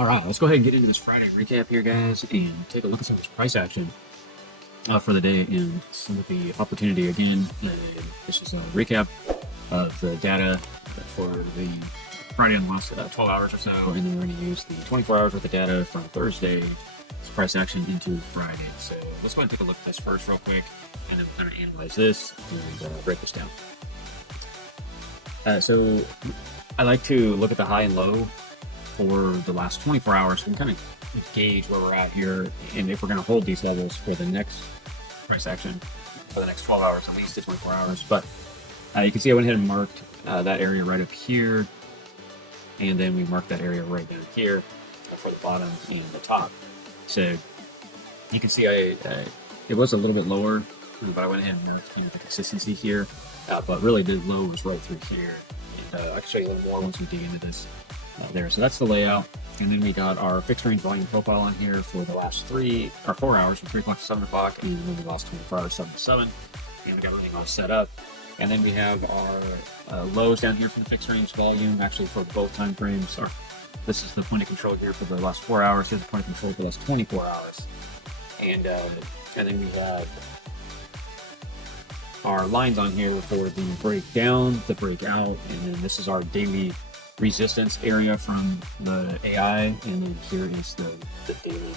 All right, let's go ahead and get into this Friday recap here, guys, and take a look at some of this price action for the day and some of the opportunity again. This is a recap of the data for the Friday on the last 12 hours or so, and then we're going to use the 24 hours worth of data from Thursday's price action into Friday. So let's go ahead and take a look at this first real quick, and then we'll kind of analyze this and break this down. So I like to look at the high and low for the last 24 hours and kind of gauge where we're at here and if we're going to hold these levels for the next price action for the next 12 hours, at least to 24 hours. But you can see I went ahead and marked that area right up here, and then we marked that area right down here for the bottom and the top. So you can see it was a little bit lower, but I went ahead and marked the consistency here. But really the low was right through here. And I can show you a little more once we dig into this there. So that's the layout. And then we got our fixed range volume profile on here for the last 4 hours, from 3 o'clock to 7 o'clock, and then the last 24 hours, 7 to 7. And we got everything all set up. And then we have our lows down here from the fixed range volume, actually for both time frames. This is the point of control here for the last 4 hours. Here's the point of control for the last 24 hours. And then we have our lines on here for the breakdown, the breakout, and then this is our daily resistance area from the AI, and then here is the daily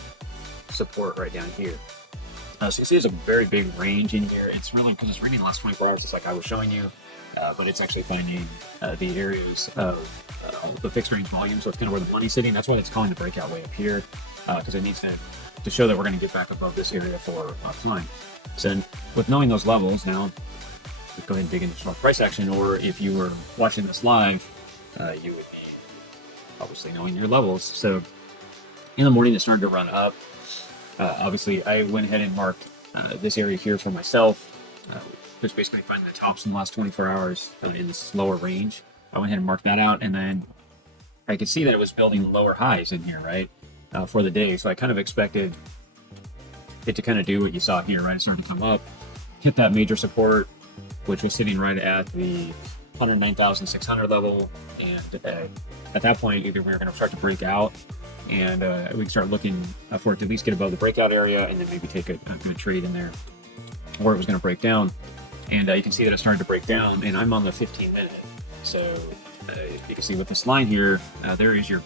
support right down here. So you see there's a very big range in here. It's really, because it's reading the last 24 hours, just like I was showing you, but it's actually finding the areas of the fixed range volume, so it's kind of where the money's sitting. That's why it's calling the breakout way up here, because it needs to show that we're going to get back above this area for a climb. So with knowing those levels, now let's go ahead and dig into short price action, or if you were watching this live, you would be obviously knowing your levels. So in the morning it started to run up. Obviously I went ahead and marked this area here for myself, which basically finding the tops in the last 24 hours in this lower range. I went ahead and marked that out, and then I could see that it was building lower highs in here, right, for the day. So I kind of expected it to kind of do what you saw here, right? It started to come up, hit that major support, which was sitting right at the 109,600 level, and at that point either we were going to start to break out, and we can start looking for it to at least get above the breakout area, and then maybe take a good trade in there, or it was going to break down. And you can see that it started to break down, and I'm on the 15-minute. So you can see with this line here, there is your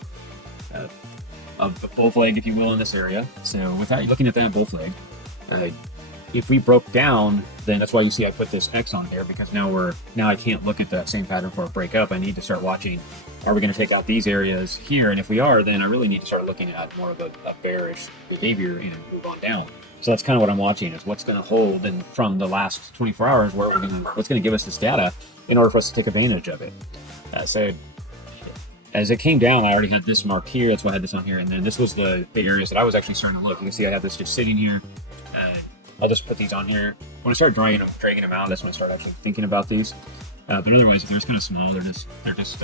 bull flag, if you will, in this area. So without looking at that bull flag, if we broke down, then that's why you see I put this X on there, because now I can't look at that same pattern for a breakup. I need to start watching, are we going to take out these areas here? And if we are, then I really need to start looking at more of a bearish behavior and move on down. So that's kind of what I'm watching, is what's going to hold, and from the last 24 hours, what's going to give us this data in order for us to take advantage of it. So as it came down, I already had this marked here. That's why I had this on here. And then this was the areas that I was actually starting to look. You can see I have this just sitting here. I'll just put these on here. When I start dragging them out, that's when I start actually thinking about these. But otherwise, if they're just kind of small, they're just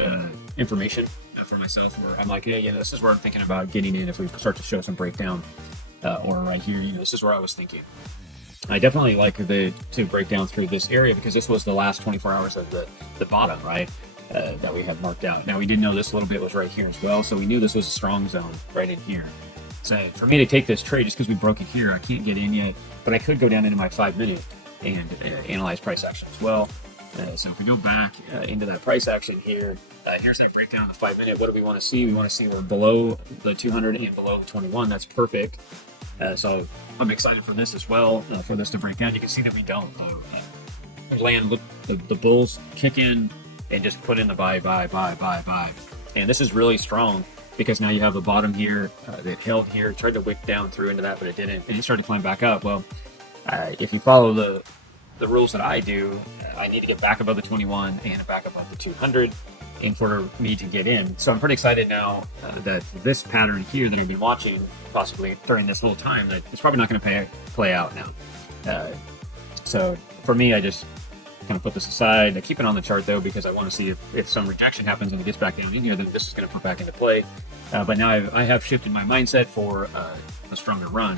information for myself, where I'm like, yeah, this is where I'm thinking about getting in if we start to show some breakdown. Or right here, this is where I was thinking. I definitely like to break down through this area, because this was the last 24 hours of the bottom, right? That we have marked out. Now we did know this little bit was right here as well, so we knew this was a strong zone right in here. So for me to take this trade, just because we broke it here, I can't get in yet, but I could go down into my 5-minute and analyze price action as well. So if we go back into that price action here, here's that breakdown of the 5-minute. What do we want to see? We want to see we're below the 200 and below the 21. That's perfect. So I'm excited for this as well, for this to break down. You can see that we don't, though. Land, look, the bulls kick in and just put in the buy. And this is really strong, because now you have the bottom here that held here, tried to wick down through into that, but it didn't, and it started to climb back up. Well, if you follow the rules that I do, I need to get back above the 21 and back above the 200 in for me to get in. So I'm pretty excited now that this pattern here that I've been watching possibly during this whole time, that it's probably not going to play out now. So for me, I just kind of put this aside. I keep it on the chart though, because I want to see if some rejection happens and it gets back down in here, then this is going to put back into play. But now I have shifted my mindset for a stronger run.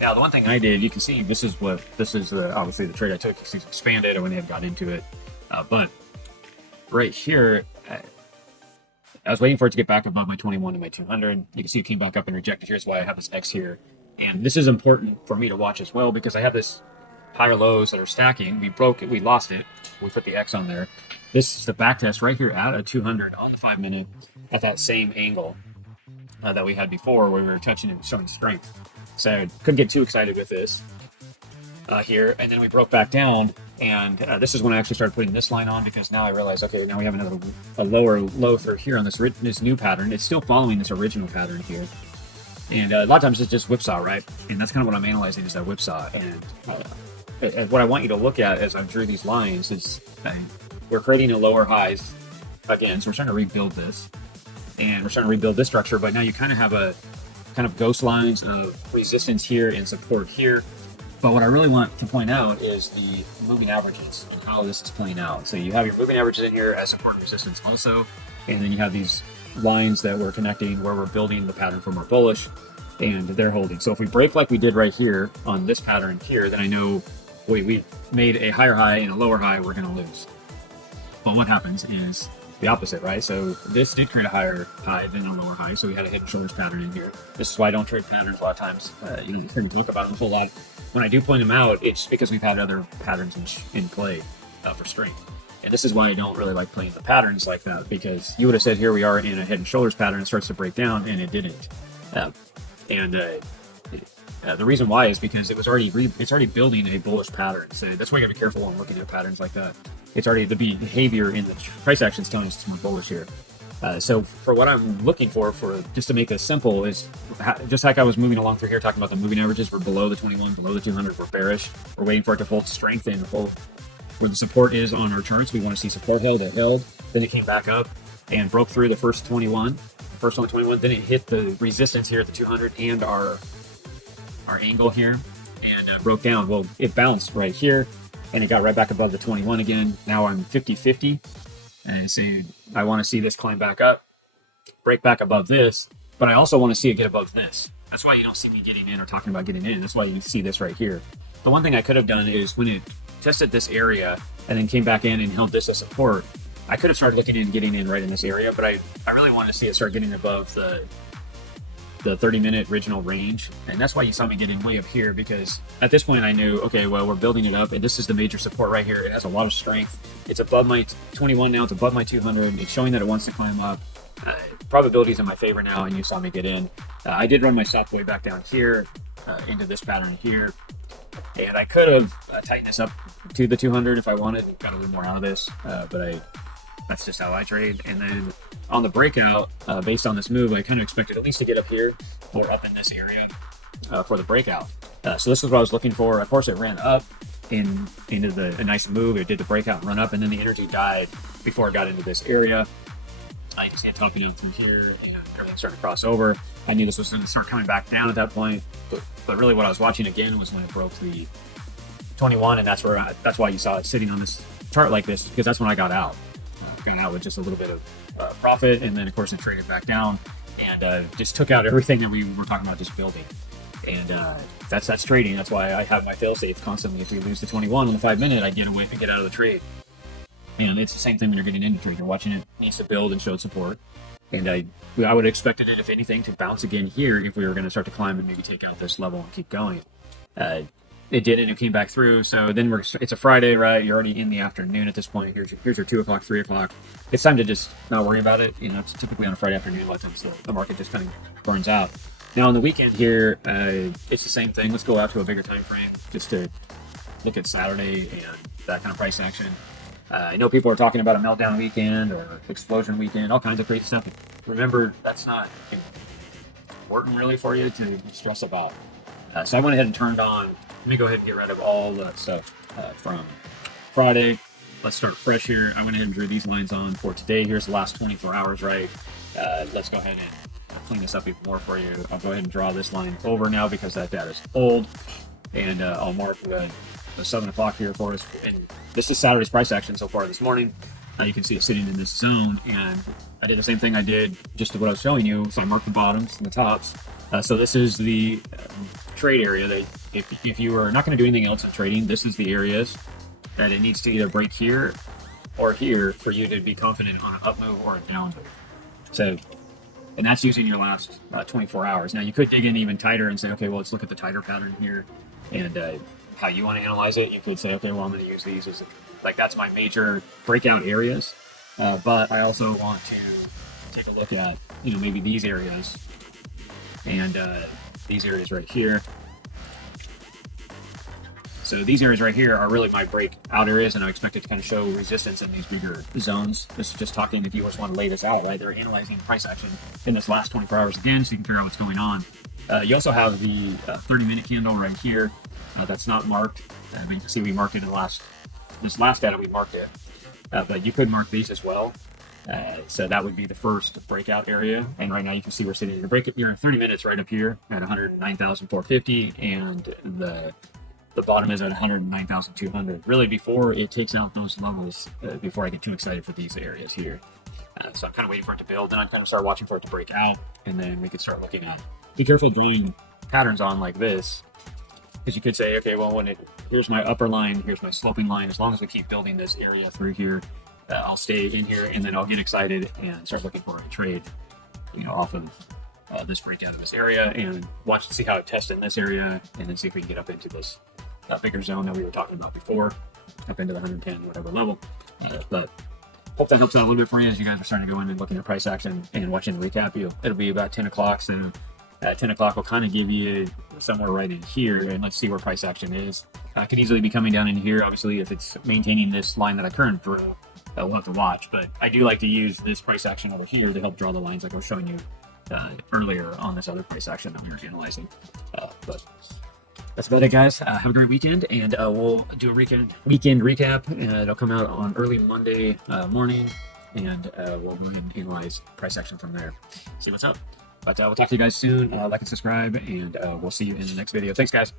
Now, the one thing I did, you can see this is obviously the trade I took. It's expanded. I went ahead and got into it. But right here, I was waiting for it to get back above my 21 and my 200. You can see it came back up and rejected. Here's why I have this X here. And this is important for me to watch as well because I have this higher lows that are stacking. We broke it, we lost it. We put the X on there. This is the back test right here at a 200 on the 5 minute at that same angle that we had before where we were touching and showing strength. So I couldn't get too excited with this here. And then we broke back down. And this is when I actually started putting this line on because now I realized, okay, now we have a lower low through here on this new pattern. It's still following this original pattern here. And a lot of times it's just whipsaw, right? And that's kind of what I'm analyzing is that whipsaw. And what I want you to look at as I drew these lines is we're creating a lower highs again. So we're trying to rebuild this. And we're trying to rebuild this structure. But now you kind of have a kind of ghost lines of resistance here and support here. But what I really want to point out is the moving averages and how this is playing out. So you have your moving averages in here as support and resistance also. And then you have these lines that we're connecting where we're building the pattern from our bullish and they're holding. So if we break like we did right here on this pattern here, then I know we made a higher high and a lower high, we're going to lose. But what happens is the opposite, right? So this did create a higher high than a lower high. So we had a head and shoulders pattern in here. This is why I don't trade patterns a lot of times. You can talk about them a whole lot. When I do point them out, it's because we've had other patterns in play for strength. And this is why I don't really like playing the patterns like that, because you would have said here we are in a head and shoulders pattern, it starts to break down, and it didn't. The reason why is because it's already building a bullish pattern. So that's why you gotta be careful when looking at patterns like that. It's already the behavior in the price action is telling us it's more bullish here. So for what I'm looking for just to make this simple is just like I was moving along through here talking about the moving averages, we're below the 21, below the 200, we're bearish. We're waiting for it to hold strength and hold where the support is on our charts. We want to see support held, it held, then it came back up and broke through the first 21, then it hit the resistance here at the 200 and our angle here and broke down. Well, it bounced right here and it got right back above the 21 again. Now I'm 50-50. And so I want to see this climb back up, break back above this, but I also want to see it get above this. That's why you don't see me getting in or talking about getting in. That's why you see this right here. The one thing I could have done is when it tested this area and then came back in and held this as support, I could have started looking in, getting in right in this area, but I really want to see it start getting above the 30-minute original range. And that's why you saw me getting way up here, because at this point I knew, okay, well, we're building it up and this is the major support right here. It has a lot of strength. It's above my 21 now, it's above my 200. It's showing that it wants to climb up. Probabilities in my favor now, and you saw me get in. I did run my stop way back down here into this pattern here. And I could have tightened this up to the 200 if I wanted, got a little more out of this, but that's just how I trade. And then on the breakout, based on this move, I kind of expected at least to get up here or up in this area for the breakout. So this is what I was looking for. Of course, it ran up into a nice move. It did the breakout and run up, and then the energy died before it got into this area. I can see it topping out from here, and everything starting to cross over. I knew this was going to start coming back down at that point, but really what I was watching again was when it broke the 21, and that's why you saw it sitting on this chart like this, because that's when I got out. Got out with just a little bit of profit, and then of course it traded back down and just took out everything that we were talking about just building. And that's trading. That's why I have my fail safe constantly. If we lose the 21 on the 5 minute, I get away and get out of the trade. And it's the same thing when you're getting into trade. You're watching it needs to build and show support. And I would have expected it, if anything, to bounce again here if we were going to start to climb and maybe take out this level and keep going. It didn't. It came back through. So then it's a Friday, right? You're already in the afternoon at this point. Here's your 2 o'clock, 3 o'clock. It's time to just not worry about it. You know, it's typically on a Friday afternoon. A lot of times the market just kind of burns out. Now on the weekend here, it's the same thing. Let's go out to a bigger time frame just to look at Saturday and that kind of price action. I know people are talking about a meltdown weekend or explosion weekend, all kinds of crazy stuff. Remember, that's not important really for you to stress about. So I went ahead and turned on. Let me go ahead and get rid of all that stuff from Friday. Let's start fresh here. I went ahead and drew these lines on for today. Here's the last 24 hours, right? Let's go ahead and clean this up even more for you. I'll go ahead and draw this line over now because that data is old. And I'll mark the 7 o'clock here for us. And this is Saturday's price action so far this morning. You can see it sitting in this zone. And I did the same thing I did just to what I was showing you. So I marked the bottoms and the tops. So this is the trade area that if you are not going to do anything else in trading, this is the areas that it needs to either break here or here for you to be confident on an up move or a down move. So, and that's using your last 24 hours. Now you could dig in even tighter and say, okay, well, let's look at the tighter pattern here and how you want to analyze it. You could say, okay, well, I'm going to use these as like that's my major breakout areas. But I also want to take a look at, maybe these areas and these areas right here. So these areas right here are really my breakout areas, and I expect it to kind of show resistance in these bigger zones. This is just talking, if you just want to lay this out, right? They're analyzing price action in this last 24 hours again, so you can figure out what's going on. You also have the 30-minute candle right here. That's not marked. But you can see we marked it in this last data we marked it. But you could mark these as well. So that would be the first breakout area. And right now you can see we're sitting in a breakout. You're in 30 minutes right up here at 109,450, and the bottom is at 109,200. Really, before it takes out those levels, before I get too excited for these areas here. So I'm kind of waiting for it to build, then I kind of start watching for it to break out, and then we could start looking at. Be careful drawing patterns on like this, because you could say, okay, well, here's my upper line, here's my sloping line. As long as we keep building this area through here, I'll stay in here, and then I'll get excited and start looking for a trade, off of this breakout of this area, and watch to see how it tests in this area, and then see if we can get up into this bigger zone that we were talking about before, up into the 110 whatever level. But hope that helps out a little bit for you as you guys are starting to go in and looking at price action and watching the recap. It'll be about 10 o'clock, so at 10 o'clock we'll kind of give you somewhere right in here, and let's see where price action is. I could easily be coming down in here. Obviously, if it's maintaining this line that I currently drew, we'll have to watch, but I do like to use this price action over here to help draw the lines like I was showing you earlier on this other price action that we were analyzing. But that's about it, guys. Have a great weekend, and we'll do a weekend recap, and it'll come out on early Monday morning, and we'll go ahead and analyze price action from there. See what's up. But we'll talk to you guys soon. Like and subscribe, and we'll see you in the next video. Thanks, guys.